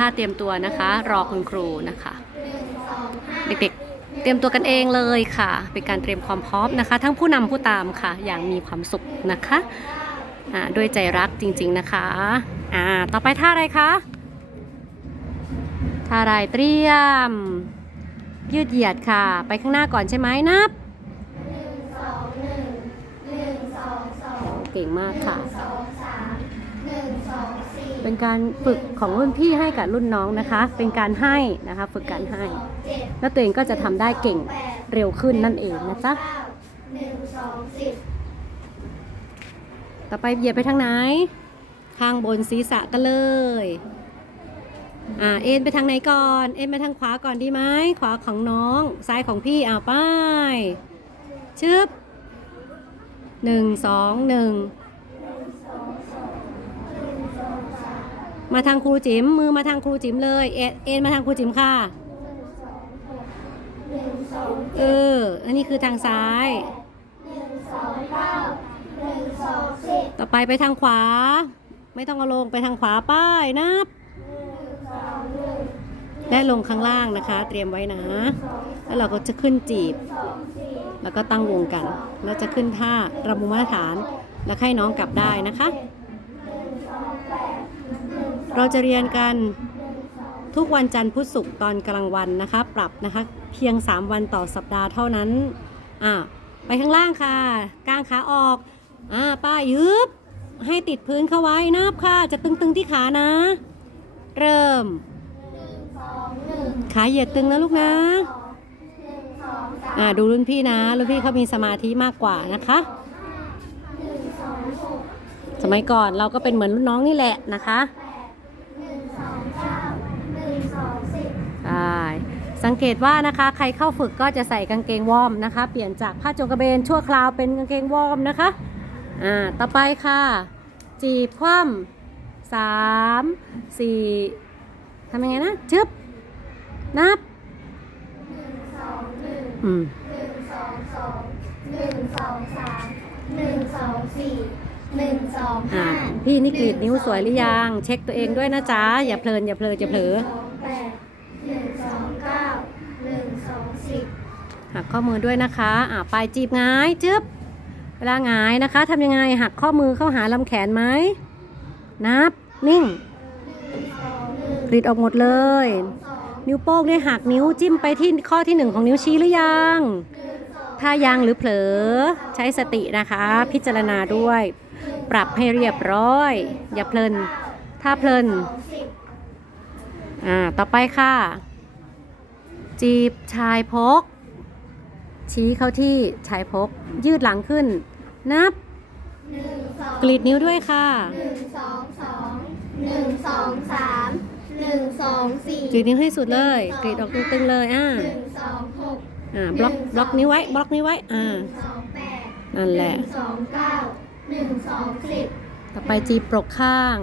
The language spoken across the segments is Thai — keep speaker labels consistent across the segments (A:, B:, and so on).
A: ท่าเตรียมตัวนะคะ รอคุณครูนะคะ เด็กๆ เตรียมตัวกันเองเลยค่ะ เป็นการเตรียมความพร้อมนะคะ ทั้งผู้นำผู้ตามค่ะ อย่างมีความสุขนะคะอ่าด้วยใจรักจริงๆนะคะอ่าต่อไปท่าอะไรคะท่าอะไรเตรียม ยืดเหยียดค่ะ ไปข้างหน้าก่อนใช่ไหมนับเก่งมากค่ะ เป็นการฝึกของรุ่นพี่ให้กับรุ่นน้องนะคะ เป็นการให้นะคะ ฝึกการให้ แล้วตัวเองก็จะทำได้เก่งเร็วขึ้นนั่นเองนะจ๊ะ
B: หนึ่งสองสิบ
A: ต่อไปเหยียบไปทางไหน ข้างบนศีรษะกันเลย อ่า เอ็นไปทางไหนก่อน เอ็นไปทางขวาก่อนดีไหม ขวาของน้อง ซ้ายของพี่ อ่าไป้ายชึบหนึ่งสองหนึ่ง มาทางครูจิ๋มมือมาทางครูจิ๋มเลย เอ็นเอ็นมาทางครูจิ๋มค่ะเอออันนี้คือทางซ้ายต่อไปไปทางขวา ไม่ต้องเอาลงไปทางขวาป้ายนับและลงข้างล่างนะคะ เตรียมไว้นะ แล้วเราก็จะขึ้นจีบ แล้วก็ตั้งวงกัน แล้วจะขึ้นท่าระบุมาตรฐาน แล้วให้น้องกลับได้นะคะ เราจะเรียนกันทุกวันจันทร์พุธศุกร์ตอนกลางวันนะคะ ปรับนะคะเพียง 3 วันต่อสัปดาห์เท่านั้นอ่าไปข้างล่างค่ะกางขาออกอ่าป้ายยึบให้ติดพื้นเข้าไว้นับค่ะ จะตึงๆที่ขานะ เริ่มขาเหยียดตึงนะลูกนะอ่าดูรุ่นพี่นะรุ่นพี่เขามีสมาธิมากกว่านะคะ สมัยก่อนเราก็เป็นเหมือนรุ่นน้องนี่แหละนะคะ
B: หนึ่งสองเก้าหนึ่งสองสิบ
A: ใช่ สังเกตว่านะคะใครเข้าฝึกก็จะใส่กางเกงวอร์มนะคะ เปลี่ยนจากผ้าโจงกระเบนชั่วคราวเป็นกางเกงวอร์มนะคะอ่าต่อไปค่ะ จีบคว่ำสามสี่ทำยังไงนะชึบนับอืม
B: หนึ่งสองสองหนึ่งสองสามหนึ่งสองสี่หนึ่งสอง
A: อ่า
B: ห้า
A: พี่นี่กรีดนิ้วสวยหรือยัง เช็คตัวเองด้วยนะจ๊ะ อย่าเพลินอย่าเพลินอย่าเผลอ
B: สองแปด หนึ่งสองเก้าหนึ่งสองสิบ
A: หักข้อมือด้วยนะคะอ่าปลายจีบหงายจึ๊บเวลาหงายนะคะทำยังไงหักข้อมือเข้าหาลำแขนไหมนับ นิ่งกรีดออกหมดเลย นิ้วโป้งเนี่ยหักนิ้วจิ้มไปที่ข้อที่หนึ่งของนิ้วชี้หรือยังถ้ายังหรือเผลอใช้สตินะคะ พิจารณาด้วย ปรับให้เรียบร้อย อย่าเพลิน ถ้าเพลิน อ่า ต่อไปค่ะ จีบชายพก ชี้เข้าที่ชายพก ยืดหลังขึ้น นับ
B: หนึ่งสอง
A: กรีดนิ้วด้วยค่ะ
B: หนึ่งสองสองหนึ่งสองสามหนึ่งสองสี่
A: กรีดนิ้วให้สุดเลย กรีดออกตึงๆเลย อ่า
B: หนึ่งสองหก
A: อ่า บล็อก บล็อกนิ้วไว้ บล็อกนิ้วไว้ อ่า
B: สองแปด
A: นั่นแหละ
B: นึ่งสองเก้าหนึ่งสองสิบ
A: ต่อไปจีบปรกข้าง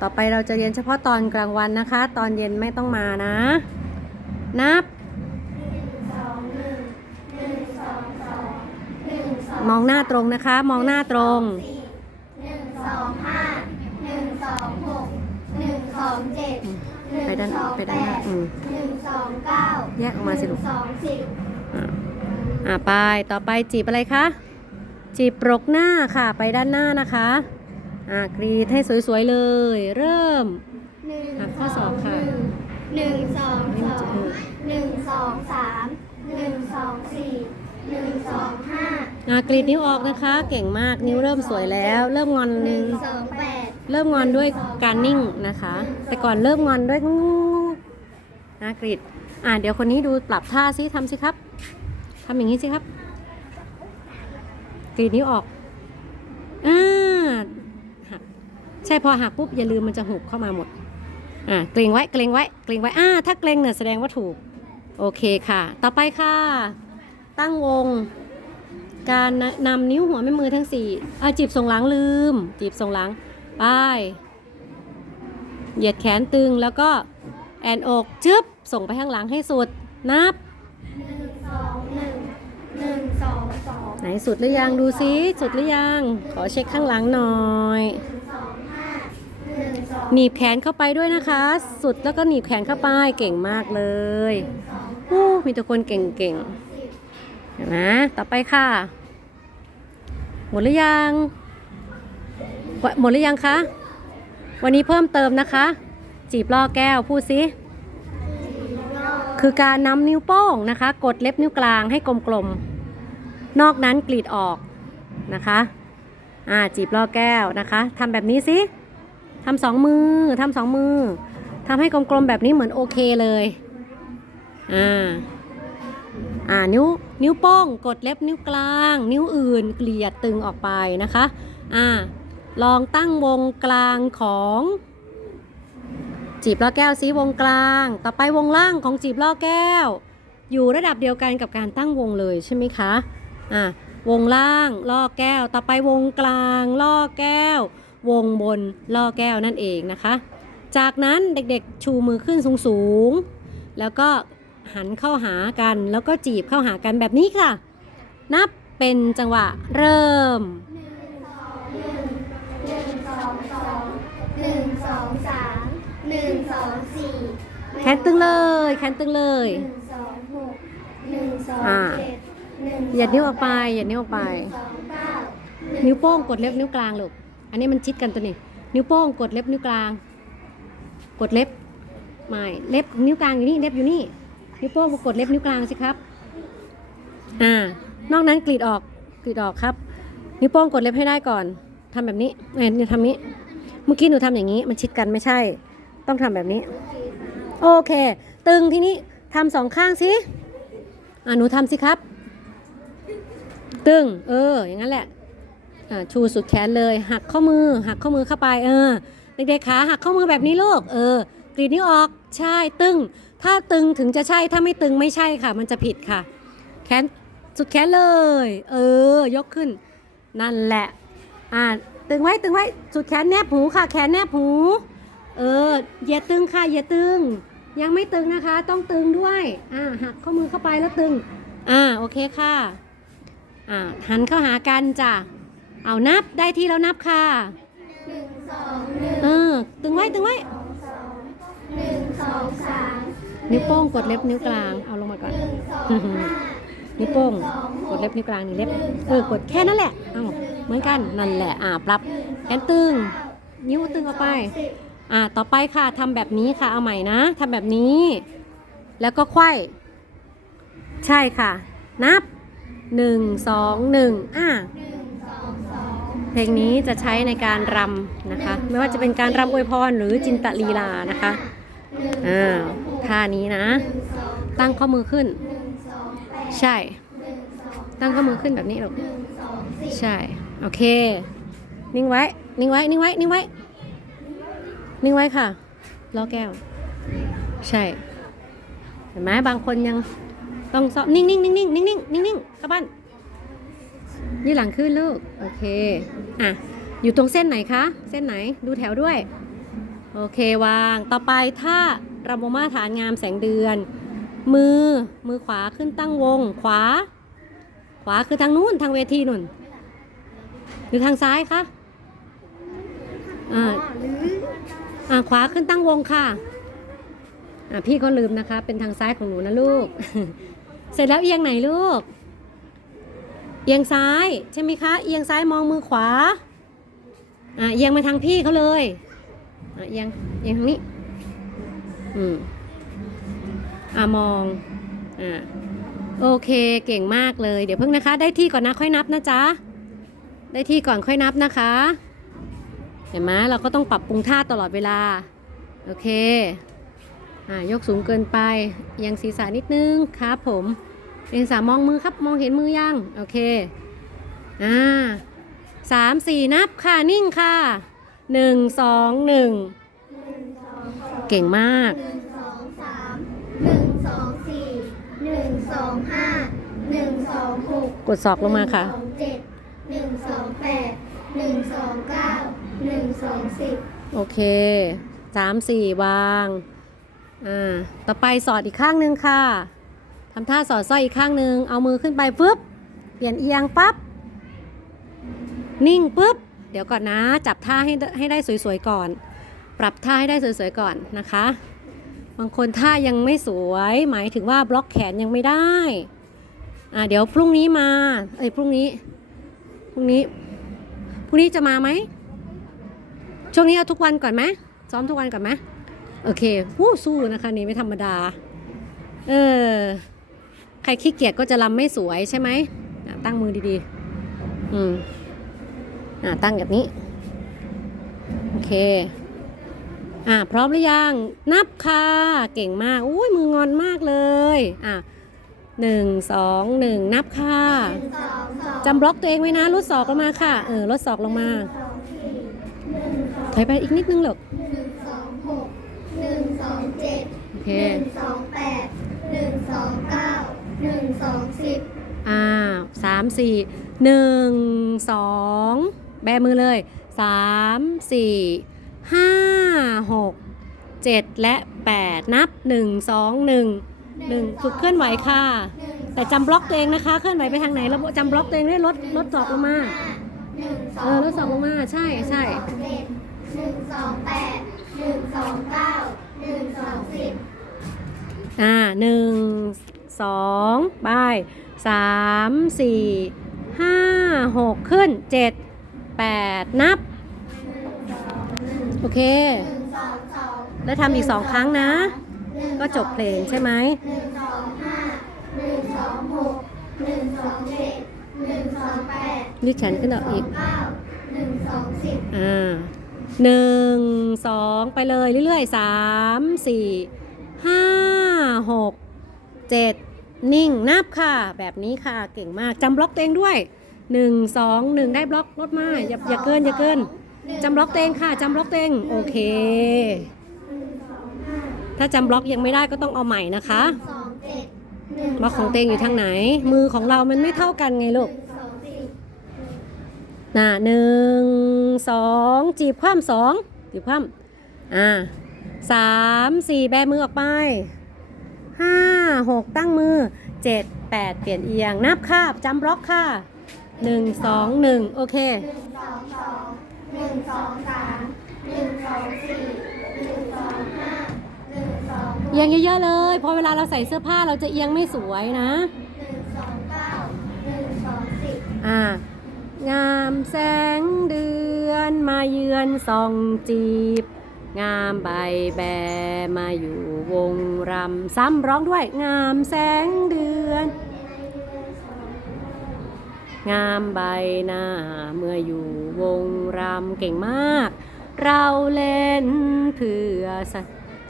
A: ต่อไปเราจะเรียนเฉพาะตอนกลางวันนะคะ ตอนเย็นไม่ต้องมานะ นับ
B: สองหนึ่งหนึ่งสองสองหนึ่งสอง
A: มองหน้าตรงนะคะ มองหน้าตรง
B: สี่หนึ่งสองห้าหนึ่งสองหกหนึ่งสองเจ็ด
A: ไปด้าน
B: อง
A: ไป
B: แป
A: ด้านหน้าอืม
B: หนึ่งสองเก้า
A: แยกออกมาสิลูก
B: สองสิบ
A: อ่าอ่าไป ต่อไปจีบอะไรคะ จีบปรกหน้าค่ะ ไปด้านหน้านะคะ อ่ากรีดให้สวยๆเลย เริ่ม
B: หนึ่ง
A: หักข้อศอกค่ะ
B: หนึ่งสอง
A: นี่
B: ส
A: มัน
B: อ
A: จะ
B: ง
A: เออ
B: หนึ่งสองสามหนึ่งสองสี่หนึ่งสองห้า
A: อ่ากรีดนิ้วออกนะคะ เก่งมากนิ้วเริ่มสวยแล้ว เริ่มงอน
B: หนึ่งสองแปด
A: เริ่มงอนด้วยการนิ่งนะคะ แต่ก่อนเริ่มงอนด้วยงูนะกรีดอ่าเดี๋ยวคนนี้ดูปรับท่าซิทำสิครับทำอย่างนี้สิครับ กรีดนิ้วออกอ่าหัก ใช่พอหักปุ๊บอย่าลืมมันจะหุบเข้ามาหมดอ่าเกรงไว้เกรงไว้เกรงไว้อ่าถ้าเกรงเนี่ยแสดงว่าถูก โอเคค่ะ ต่อไปค่ะ ตั้งวง การนำนิ้วหัวแม่มือทั้งสี่อ่าจีบส่งหลังลืม จีบส่งหลังไปเหยียดแขนตึงแล้วก็แอนอกจึ๊บส่งไปข้างหลังให้สุดนับ
B: หนึ่งสองหนึ่งหนึ่งสองสอง
A: ไหนสุดหรือยังดูซิสุดหรือยัง ขอเช็คข้างหลังหน่อย
B: หนี
A: บแขนเข้าไปด้วยนะคะ สุดแล้วก็หนีบแขนเข้าไปเก่งมากเลยอู้มีแต่คนเก่งๆเห็นไหมต่อไปค่ะ หมดหรือยัง หมดหรือยังคะ วันนี้เพิ่มเติมนะคะ จีบล่อแก้วพูดสิคือการนำนิ้วโป้งนะคะ กดเล็บนิ้วกลางให้กลมๆ นอกนั้นกรีดออกนะคะ อ่าจีบล่อแก้วนะคะทำแบบนี้สิ ทำสองมือทำสองมือทำให้กลมๆแบบนี้เหมือนโอเคเลย อ่า อ่านิ้วนิ้วโป้งกดเล็บนิ้วกลาง นิ้วอื่นเกลียดตึงออกไปนะคะ อ่า ลองตั้งวงกลางของจีบล่อแก้วซิวงกลาง ต่อไปวงล่างของจีบล่อแก้ว อยู่ระดับเดียวกันกับการตั้งวงเลยใช่ไหมคะ อ่าวงล่างล่อแก้ว ต่อไปวงกลางล่อแก้ว วงบนล่อแก้วนั่นเองนะคะ จากนั้นเด็กๆชูมือขึ้นสูงๆ แล้วก็หันเข้าหากันแล้วก็จีบเข้าหากันแบบนี้ค่ะ นับเป็นจังหวะเริ่ม
B: หนึ่งสองสองหนึ่งสองสามหนึ่งสองสี่
A: แขนตึงเลยแขนตึงเลย
B: หนึ่งสองหกหนึ่งสอง
A: อ่า
B: เจ็ดหนึ่ง
A: เหยียดนิ้วออกไปเหยียดนิ้วออกไป
B: สองเก้า
A: นิ้วโป้งกดเล็บนิ้วกลางลูก อันนี้มันชิดกันตัวนี้ นิ้วโป้งกดเล็บนิ้วกลาง กดเล็บไม่เล็บนิ้วกลางอยู่นี่เล็บอยู่นี่ นิ้วโป้งมากดเล็บนิ้วกลางสิครับอ่านอกนั้นกรีดออกกรีดออกครับ นิ้วโป้งกดเล็บให้ได้ก่อนทำแบบนี้เอ้เนี่ยทำนี้ เมื่อกี้หนูทำอย่างนี้ มันชิดกันไม่ใช่ ต้องทำแบบนี้ โอเค ตึงที่นี้ทำสองข้างสิอ่าหนูทำสิครับ ตึง เออ อย่างนั้นแหละ ชูสุดแขนเลย หักข้อมือ หักข้อมือเข้าไป เออเด็กๆขาหักข้อมือแบบนี้ลูกเออกรีดนิ้วออกใช่ตึง ถ้าตึงถึงจะใช่ถ้าไม่ตึงไม่ใช่ค่ะ มันจะผิดค่ะ แขนสุดแขนเลย เออ ยกขึ้น นั่นแหละอ่าตึงไว้ตึงไว้สุดแขนแนบหูค่ะ แขนแนบหูเอออย่าตึงค่ะอย่าตึง ยังไม่ตึงนะคะ ต้องตึงด้วยอ่าหักข้อมือเข้าไปแล้วตึงอ่าโอเคค่ะอ่าหันเข้าหากันจ้ะ เอานับได้ที่แล้วนับค่ะ
B: หนึ่งสองหนึ่ง
A: เออตึงไว้ตึงไว้
B: สองสองหนึ่งสองสาม
A: นิ้วโป้งกดเล็บนิ้วกลางเอาลงมาก่อน
B: หนึ่งสองห้า
A: นิ้วโป้งกดเล็บนิ้วกลางนี่เล็บเออกดแค่นั้นแหละเอาเหมือนกันนั่นแหละอ่าปรับแขนตึง นิ้วตึงออกไปอ่าต่อไปค่ะทำแบบนี้ค่ะเอาใหม่นะทำแบบนี้ แล้วก็ไขว้ใช่ค่ะ นับหนึ่งสองหนึ่งอ่า
B: หนึ่งสองสอง
A: เพลงนี้จะใช้ในการรำนะคะ ไม่ว่าจะเป็นการรำอวยพรหรือจินตลีลานะคะอ่าท่านี้นะ ตั้งข้อมือขึ้น ใช่ ตั้งข้อมือขึ้นแบบนี้
B: หนึ่งสองสี่
A: ใช่ โอเค นิ่งไว้ นิ่งไว้ นิ่งไว้ นิ่งไว้ นิ่งไว้ค่ะ ล้อแก้ว ใช่ เห็นไหมบางคนยังต้องซ้อม นิ่งนิ่งนิ่งนิ่งนิ่งนิ่งนิ่งนิ่งกลับบ้า นยืดหลังขึ้นลูก โอเค อะ อยู่ตรงเส้นไหนคะ เส้นไหน ดูแถวด้วย โอเควาง ต่อไปถ้าระบบมาฐานงามแสงเดือน มือ มือขวาขึ้นตั้งวง ขวา ขวาคือทางนู้นทางเวทีนุ่น หรือทางซ้ายคะ อ่า
B: อ่า
A: ขวาขึ้นตั้งวงค่ะอ่าพี่เขาลืมนะคะ เป็นทางซ้ายของหนูนะลูก เสร็จแล้วเอียงไหนลูก เอียงซ้ายใช่ไหมคะ เอียงซ้ายมองมือขวา อ่าเอียงมาทางพี่เขาเลยอ่าเอียงเอียงทางนี้ อืมอ่ามอง อ่าโอเคเก่งมากเลย เดี๋ยวเพิ่งนะคะ ได้ที่ก่อนนะค่อยนับนะจ๊ะ ได้ที่ก่อนค่อยนับนะคะ เห็นไหมเราก็ต้องปรับปรุงท่าตลอดเวลา โอเค อ่ายกสูงเกินไปเอียงศีรษะนิดนึงครับผม เอียงศีรษะมองมือครับมองเห็นมือยังโอเคอ่าสามสี่นับค่ะนิ่งค่ะหนึ่งสองหนึ่ง
B: หนึ่งสองสอง
A: เก่งมาก
B: หนึ่งสองสามหนึ่งสองสี่หนึ่งสองห้าหนึ่งสองหก
A: กดศอกลงมาค่ะ
B: หนึ่งสองเจ็ดหนึ่งสองแปดหนึ่งสองเก้าหนึ่งสองสิบ
A: โอเคสามสี่วางอ่าต่อไปสอดอีกข้างหนึ่งค่ะ ทำท่าสอดสร้อยอีกข้างหนึ่งเอามือขึ้นไปปุ๊บ เปลี่ยนเอียงปั๊บ นิ่งปุ๊บ เดี๋ยวก่อนนะ จับท่าให้ได้ให้ได้สวยๆก่อน ปรับท่าให้ได้สวยๆก่อนนะคะ บางคนท่ายังไม่สวย หมายถึงว่าบล็อกแขนยังไม่ได้ อ่าเดี๋ยวพรุ่งนี้มา เอ้ยพรุ่งนี้ พรุ่งนี้ พรุ่งนี้จะมาไหม ช่วงนี้เอาทุกวันก่อนไหม ซ้อมทุกวันก่อนไหม โอเควู้สู้นะคะนี่ไม่ธรรมดา เออ ใครขี้เกียจก็จะรำไม่สวยใช่ไหมอะตั้งมือดีๆ อืมอ่าตั้งแบบนี้ โอเค อ่าพร้อมหรือยัง นับค่ะ เก่งมาก อุ้ยมืองอนมากเลย อะหนึ่งสองหนึ่งนับค่ะ
B: หนึ่งสองสอง
A: จำบล็อกตัวเองไว้นะลดศอกลงมาค่ะ เออลดศอกลงมา
B: สองสี่หนึ่งสอง
A: ถอยไปอีกนิดนึงหรอก
B: หนึ่งสองหกหนึ่งสองเจ็ด
A: โอเค
B: หนึ่งสองแปดหนึ่งสองเก้า หนึ่งสองสิบ
A: อ่าสามสี่หนึ่งสองแบมือเลยสามสี่ห้าหกเจ็ดและแปดนับหนึ่งสองหนึ่งหนึ่งฝึกเคลื่อนไหวค่ะ
B: หนึ่ง
A: แต่จำบล็อกตัวเองนะคะ เคลื่อนไหวไปทางไหนแล้วจำบล็อกตัวเองด้วยลดลดศอกลงมา
B: หนึ่งสอง
A: เออลดศอกลงมาใช่ใช่
B: หนึ่งสองเจ็ดหนึ่งสองแปดหนึ่งสองเก้าหนึ่งสองสิบ
A: อ่าหนึ่ง สองไปสามสี่ห้าหกขึ้นเจ็ดแปดนับ โอเค แล้วทำอีกสองครั้งนะ ก็จบเพลงใช่ไหม
B: หนึ่งสองห้าหนึ่งสองหกหนึ่งสองเจ็ดหนึ่งสองแปด
A: ยืดแขนขึ้นออกอีก
B: หนึ่งสองสิบ
A: อ่าหนึ่งสองไปเลยเรื่อยๆสามสี่ห้าหก เจ็ดนิ่งนับค่ะ แบบนี้ค่ะเก่งมากจำบล็อกตัวเองด้วยหนึ่งสองหนึ่งได้บล็อกลดมาอย่าอย่าเกินอย่าเกินจำบล็อกตัวเองค่ะจำบล็อกตัวเองโอเค ถ้าจำบล็อกยังไม่ได้ก็ต้องเอาใหม่นะคะบล็อกของเองอยู่ทางไหน มือของเรามันไม่เท่ากันไงลูก
B: หนึ่งสองสี่
A: น่ะหนึ่งสองจีบคว่ำสองจีบคว่ำอ่าสามสี่แบมือออกไป ห้าหกตั้งมือเจ็ดแปดเปลี่ยนเอียง นับค่ะจำบล็อกค่ะหนึ่งสองหนึ่งโอเค
B: หนึ่งสองสองหนึ่งสองสามหนึ่งสองสี่หนึ่งสองห้าหนึ่งสองหก
A: เอียงเยอะๆเลยเพอเวลาเราใส่เสื้อผ้าเราจะเอียงไม่สวยนะ
B: หนึ่งสองเก้าหนึ่งสองสิบ
A: อ่างามแสงเดือนมาเยือนส่องจีบ งามใบแบมาอยู่วงรำซ้ำร้องด้วยงามแสงเดือน งามใบหน้าเมื่ออยู่วงรำเก่งมาก เราเล่นเพื่อสั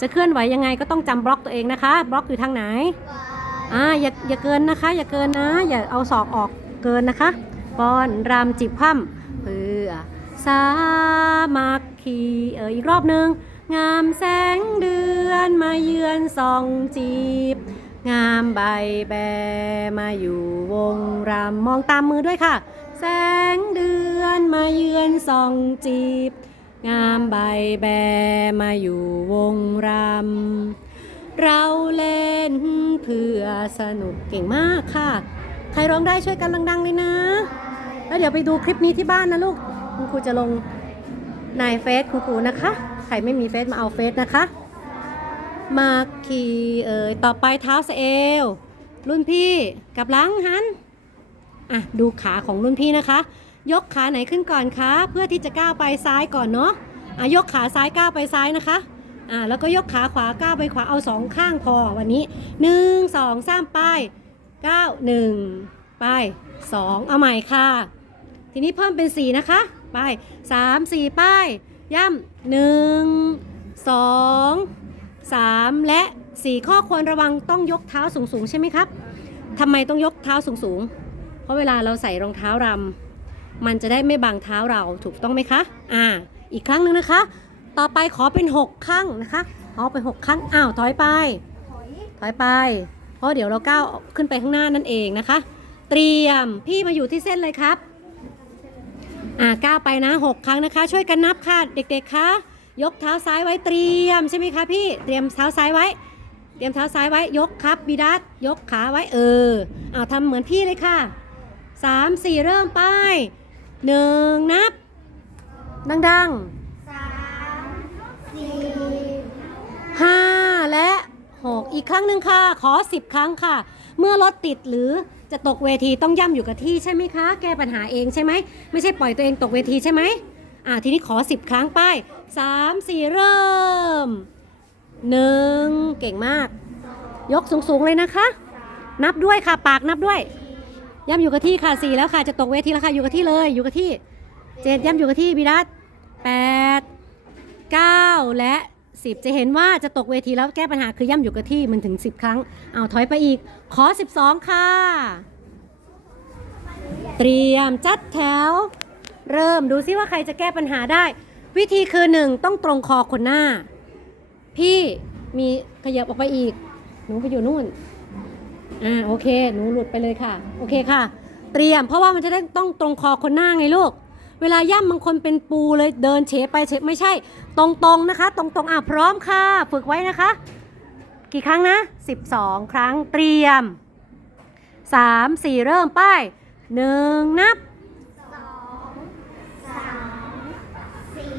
A: จะเคลื่อนไหวยังไงก็ต้องจำบล็อกตัวเองนะคะ บล็อกอยู่ทางไหนอ่าอย่าอย่าเกินนะคะ อย่าเกินนะ อย่าเอาศอกออกเกินนะคะป้อนรำจิบคว่ำเพื่อสามัค คีเอออีกรอบหนึ่งงามแสงเดือนมาเยือนส่องจีบ งามใบแบมาอยู่วงรำมองตามมือด้วยค่ะ แสงเดือนมาเยือนส่องจีบ งามใบแบมาอยู่วงรำเราเล่นเพื่อสนุกเก่งมากค่ะ ใครร้องได้ช่วยกันดังๆเลยนะ แล้วเดี๋ยวไปดูคลิปนี้ที่บ้านนะลูกคุณครูจะลง ในเฟซคุณครูนะคะ ใครไม่มีเฟซมาเอาเฟซนะคะ มาคีเอ่ยต่อไปเท้าสเอวรุ่นพี่กับหลังหันอะดูขาของรุ่นพี่นะคะ ยกขาไหนขึ้นก่อนคะเพื่อที่จะก้าวไปซ้ายก่อนเนาะอะยกขาซ้ายก้าวไปซ้ายนะคะอ่าแล้วก็ยกขาขวาก้าวไปขวาเอาสองข้างพอวันนี้หนึ่งสองสามไปเก้าหนึ่งไปสองเอาใหม่ค่ะ ทีนี้เพิ่มเป็นสี่นะคะ ปสามสี่ป้าย ย่ำหนึ่งสองสามและสี่ข้อควรระวังต้องยกเท้าสูงๆใช่ไหมครับทำไมต้องยกเท้าสูงๆเพราะเวลาเราใส่รองเท้ารำมันจะได้ไม่บังเท้าเราถูกต้องไหมคะอ่าอีกครั้งหนึ่งนะคะ ต่อไปขอเป็น 6 ครั้งนะคะเอาไป 6 ครั้งอ้าวถอยไป
B: ถอย
A: ไปเพราะเดี๋ยวเราก้าวขึ้นไปข้างหน้านั่นเองนะคะ เตรียมพี่มาอยู่ที่เส้นเลยครับ อ่าก้าวไปนะ 6 ครั้งนะคะ ช่วยกันนับค่ะ เด็กๆคะยกเท้าซ้ายไว้เตรียมใช่ไหมคะพี่เตรียมเท้าซ้ายไว้ เตรียมเท้าซ้ายไว้ยกครับบิดัสยกขาไว้เอออ้าทำเหมือนพี่เลยค่ะ3 4เริ่มไปหนึ่งนับ ดังๆ
B: สามสี่
A: ห้าและหกอีกครั้งหนึ่งค่ะ ขอสิบครั้งค่ะ เมื่อรถติดหรือ จะตกเวทีต้องย่ำอยู่กับที่ใช่ไหมคะ แก้ปัญหาเองใช่ไหมไม่ใช่ปล่อยตัวเองตกเวทีใช่ไหมอ่าทีนี้ขอสิบครั้งปสามสี่เริ่มหนึ่งเก่งมาก ยกสูงๆเลยนะคะ นับด้วยค่ะปากนับด้วย ย่ำอยู่กับที่ค่ะสี่แล้วค่ะจะตกเวทีแล้วค่ะอยู่กับที่เลยอยู่กับที่เจ็ดย่ำอยู่กับที่บิรัตแปด9และ10จะเห็นว่าจะตกเวทีแล้วแก้ปัญหาคือย่ำอยู่กับที่มันถึง10ครั้ง เอาถอยไปอีก ขอ 12 ค่ะ เตรียมจัดแถว เริ่มดูซิว่าใครจะแก้ปัญหาได้ วิธีคือ1ต้องตรงคอคนหน้า พี่มีขยับออกไปอีก หนูไปอยู่นู่น อ่าโอเค หนูหลุดไปเลยค่ะ โอเคค่ะ เตรียมเพราะว่ามันจะได้ต้องตรงคอคนหน้าไงลูก เวลาย่ำบางคนเป็นปูเลยเดินเฉไปเฉไม่ใช่ ตรงๆนะคะ ตรงๆอะพร้อมค่ะ ฝึกไว้นะคะ กี่ครั้งนะ 12 ครั้งเตรียม 3 4 เริ่มป้ายหนึ่งนับ
B: สองสามสี่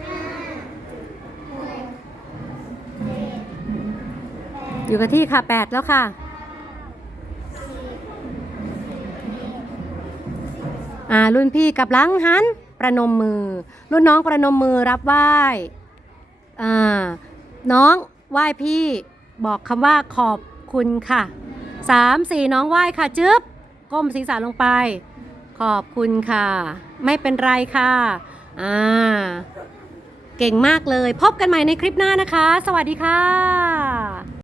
B: ห้าหกเจ็ดแปด
A: อยู่กับที่ค่ะ 8 แล้วค่ะ อ่า รุ่นพี่กับหลังหัน ประนมมือ รุ่นน้องประนมมือรับไหว้ อ่า น้อง ไหว้พี่บอกคำว่าขอบคุณค่ะสามสี่น้องไหว้ค่ะจึ๊บก้มศีรษะลงไป ขอบคุณค่ะ ไม่เป็นไรค่ะอ่าเก่งมากเลย พบกันใหม่ในคลิปหน้านะคะ สวัสดีค่ะ